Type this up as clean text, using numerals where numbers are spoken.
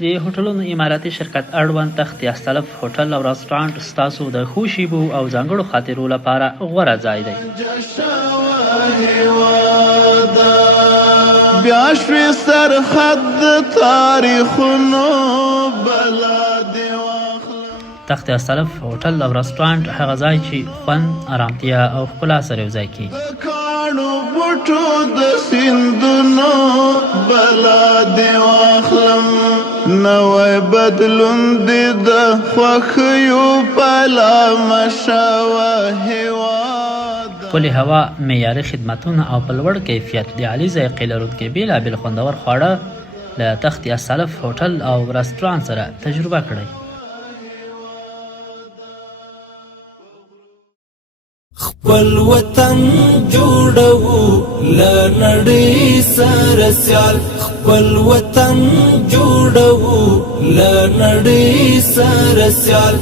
د هوټلونو اماراتي شرکت اړوند تخت یاستلف هوټل او رستورانټ ستاسو د ښو شیبو او ځانګړو خاطرو لپاره غوره ځای دی. بیا شوې سرحد تاریخونو بلا دی واخلم. تخت یاستلف هوټل او رستورانټ هغه ځای چې خوند، ارامتیا او ښکلا سره یوځای کیږي. د کاڼو بوټو د سیندونو بلا دی واخلم. نوی بدلون دی د خوښیو پلا مشوه هیواد. ښکلې هوا، معیاري خدمتونه او په لوړ کیفیت د عالي ذایقې لرونکي بېلابېل خوندور خواړه له تخت یاستلف هوټل او رستورانټ سره تجربه کړئ. خپل وطن جوړو له نړۍ سره سیال. خپل وطن جوړو له نړۍ سره سیال.